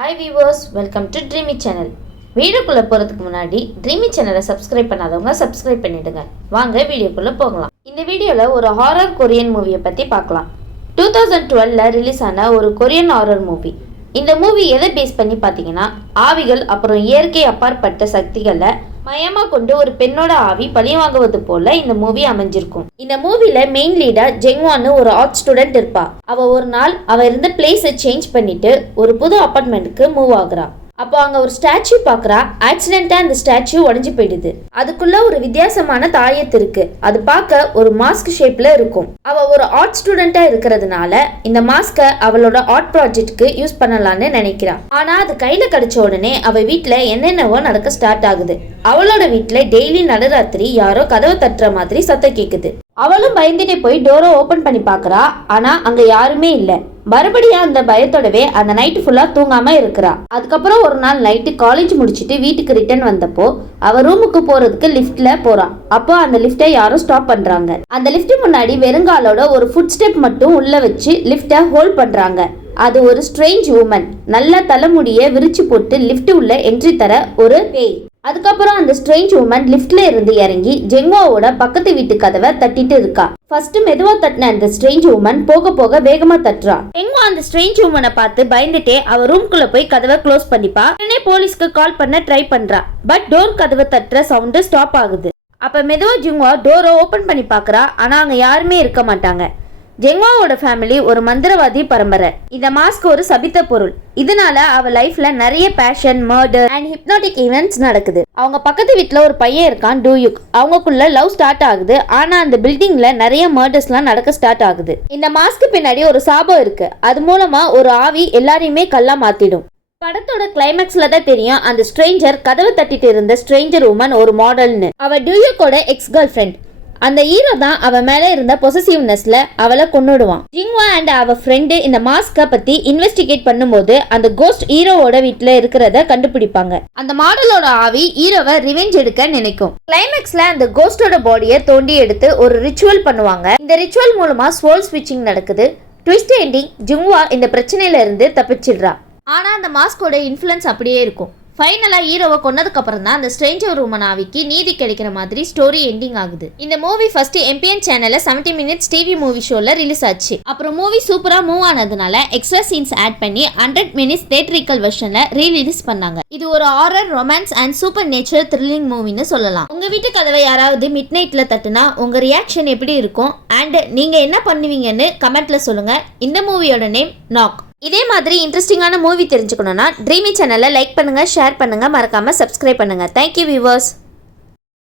Hi viewers, welcome to Dreamy Channel. வீடியோக்குள்ள போறதுக்கு முன்னாடி Dreamy சேனலை சப்ஸ்கிரைப் பண்ணாதவங்க சப்ஸ்கிரைப் பண்ணிடுங்க. வாங்க வீடியோக்குள்ள போகலாம். இந்த வீடியோல ஒரு ஹாரர் கொரியன் மூவியை பத்தி பார்க்கலாம். 2012ல ரிலீஸ் ஆன ஒரு கொரியன் ஹாரர் மூவி. இந்த மூவி எதை பேஸ் பண்ணி பார்த்தீங்கன்னா ஆவிகள் அப்புறம் இயற்கை அப்பாற்பட்ட சக்திகளை மயமா கொண்டு ஒரு பெண்ணோட ஆவி பழி வாங்குவது போல இந்த மூவி அமைஞ்சிருக்கும். இந்த மூவில மெயின் லீடா ஜெங்வான்னு ஒரு ஆர்ட் ஸ்டூடெண்ட் இருப்பா. அவ ஒரு நாள் அவ இருந்த பிளேஸை சேஞ்ச் பண்ணிட்டு ஒரு புது அபார்ட்மெண்ட்டுக்கு மூவ் ஆகுறா. அப்போ அங்க ஒரு ஸ்டாச்சு பாக்குறா. ஆக்சிடென்ட்டா அந்த ஸ்டாச்சு உடஞ்சு போயிடுது. அதுக்குள்ள ஒரு வித்தியாசமான தாயத்து இருக்கு. அது பார்க்க ஒரு மாஸ்க் ஷேப்ல இருக்கும். அவ ஒரு ஆர்ட் ஸ்டூடெண்டா இருக்கிறதுனால இந்த மாஸ்க அவளோட ஆர்ட் ப்ராஜெக்ட்க்கு யூஸ் பண்ணலாம்னு நினைக்கிறா. ஆனா அது கையில கிடைச்ச உடனே அவ வீட்டுல என்னென்னவோ நடக்க ஸ்டார்ட் ஆகுது. அவளோட வீட்டுல டெய்லி நடுராத்திரி யாரோ கதவை தட்டுற மாதிரி சத்தம் கேக்குது. அவளும் பயந்துட்டே போய் டோரை ஓபன் பண்ணி பாக்குறா. ஆனா அங்க யாருமே இல்ல. மறுபடியும் அந்த பயத்தோடவே அந்த நைட்டு ஃபுல்லா தூங்காம இருக்கிறா. அதுக்கப்புறம் ஒரு நாள் நைட்டு காலேஜ் முடிச்சுட்டு வீட்டுக்கு ரிட்டர்ன் வந்தப்போ அவ ரூமுக்கு போறதுக்கு லிஃப்ட்ல போறா. அப்போ அந்த லிஃப்டை யாரும் ஸ்டாப் பண்றாங்க. அந்த லிஃப்ட் முன்னாடி வெறுங்காலோட ஒரு ஃபுட் ஸ்டெப் மட்டும் உள்ள வச்சு லிஃப்டை ஹோல்ட் பண்றாங்க. அது ஒரு ஸ்ட்ரேஞ்ச் உமன். நல்ல தலைமுடிய விரிச்சு போட்டு லிஃப்ட் உள்ள என்ட்ரி தர ஒரு பேய். அதுக்கப்புறம் அந்த ஸ்ட்ரேஞ்ச் உமன் லிஃப்ட்ல இருந்து இறங்கி ஜெங்வாவோட பக்கத்து வீட்டு கதவை தட்டிட்டு இருக்கா. ஃபர்ஸ்ட் மெதுவா தட்டின அந்த ஸ்ட்ரேஞ்ச் உமன் போக போக வேகமா தட்டுறா. ஜெங்வா அந்த ஸ்ட்ரேஞ்ச் உமனை பார்த்து பயந்துட்டே அவ ரூம்குள்ள போய் கதவை க்ளோஸ் பண்ணிப்பா. உடனே போலீஸ்க்கு கால் பண்ண ட்ரை பண்றா. பட் டோர் கதவை தட்டுற சவுண்ட் ஸ்டாப் ஆகுது. அப்ப மெதுவா ஜெங்வா டோரை ஓபன் பண்ணி பாக்குறா. ஆனா அங்க யாருமே இருக்க மாட்டாங்க. ஜெங்வாவோட ஃபேமிலி ஒரு மந்திரவாதி பரம்பரை. இந்த மாஸ்க் ஒரு சபித்த பொருள். இதனால அவ லைஃப்ல நிறைய passion, murder and hypnotic events நடக்குது. அவங்க பக்கத்து வீட்டுல ஒரு பையன் இருக்கான், டூயுக். அவங்களுக்குள்ள லவ் ஸ்டார்ட் ஆகுது. ஆனா அந்த பில்டிங்ல நிறைய மர்டர்ஸ்லாம் நடக்க ஸ்டார்ட் ஆகுது. இந்த மாஸ்க் பின்னாடி ஒரு சாபம் இருக்கு. அது மூலமா ஒரு ஆவி எல்லாரையுமே கல்லா மாத்திடும். படத்தோட கிளைமேக்ஸ்ல தான் தெரியும் அந்த ஸ்ட்ரேஞ்சர் கதவை தட்டிட்டு இருந்த ஸ்ட்ரேஞ்சர் உமன் ஒரு மாடல்னு. அவ டூயுக்கோட எக்ஸ் கேர்ள் ஃப்ரெண்ட். அந்த ஹீரோ தான் அவ மேல இருந்த பொசசிவ்னஸ்ல அவளை கொன்னுடுவான். ஜிங்வா அண்ட் அவ ஃப்ரெண்டு இந்த மாஸ்க பத்தி இன்வெஸ்டிகேட் பண்ணும்போது அந்த கோஸ்ட் ஹீரோவோட வீட்டுல இருக்கிறத கண்டுபிடிப்பாங்க. அந்த மாடலோட ஆவி ஹீரோவை ரிவெஞ்ச் எடுக்க நினைக்கும். கிளைமேக்ஸ்ல அந்த கோஸ்டோட பாடியை தோண்டி எடுத்து ஒரு ரிச்சுவல் பண்ணுவாங்க. இந்த ரிச்சுவல் மூலமா சோல் ஸ்விட்சிங் நடக்குது. ட்விஸ்ட் எண்டிங், ஜிங்வா இந்த பிரச்சனையில இருந்து தப்பிச்சிடுறா. ஆனா அந்த மாஸ்கோட இன்ஃப்ளூயன்ஸ் அப்படியே இருக்கும். ஃபைனலா ஹீரோவை கொன்னதுக்கு அப்புறம் தான் அந்த ஸ்ட்ரேஞ்சர் உமன் ஆவிக்கு நீதி கிடைக்கிற மாதிரி ஸ்டோரி எண்டிங் ஆகுது. இந்த மூவி ஃபர்ஸ்ட் MPN சேனல்ல 70 மினிட்ஸ் டிவி மூவி ஷோல ரிலீஸ் ஆச்சு. அப்புறம் மூவி சூப்பரா மூவ் ஆனதுனால எக்ஸ்ட்ரா சீன்ஸ் ஆட் பண்ணி 100 மினிட்ஸ் தியேட்ரிக்கல் வெர்ஷன்ல ரீரிலீஸ் பண்ணாங்க. இது ஒரு horror, romance and super nature thrilling மூவின்னு சொல்லலாம். உங்க வீட்டு கதவை யாராவது மிட் நைட்ல தட்டுனா உங்க ரியாக்ஷன் எப்படி இருக்கும் அண்ட் நீங்க என்ன பண்ணுவீங்கன்னு கமெண்ட்ல சொல்லுங்க. இந்த மூவியோட நேம் நாக். இதே மாதிரி இன்ட்ரெஸ்டிங்கான மூவி தெரிஞ்சுக்கணும்னா ட்ரீமி சேனலை லைக் பண்ணுங்க, ஷேர் பண்ணுங்க, மறக்காம சப்ஸ்கிரைப் பண்ணுங்க. Thank you viewers.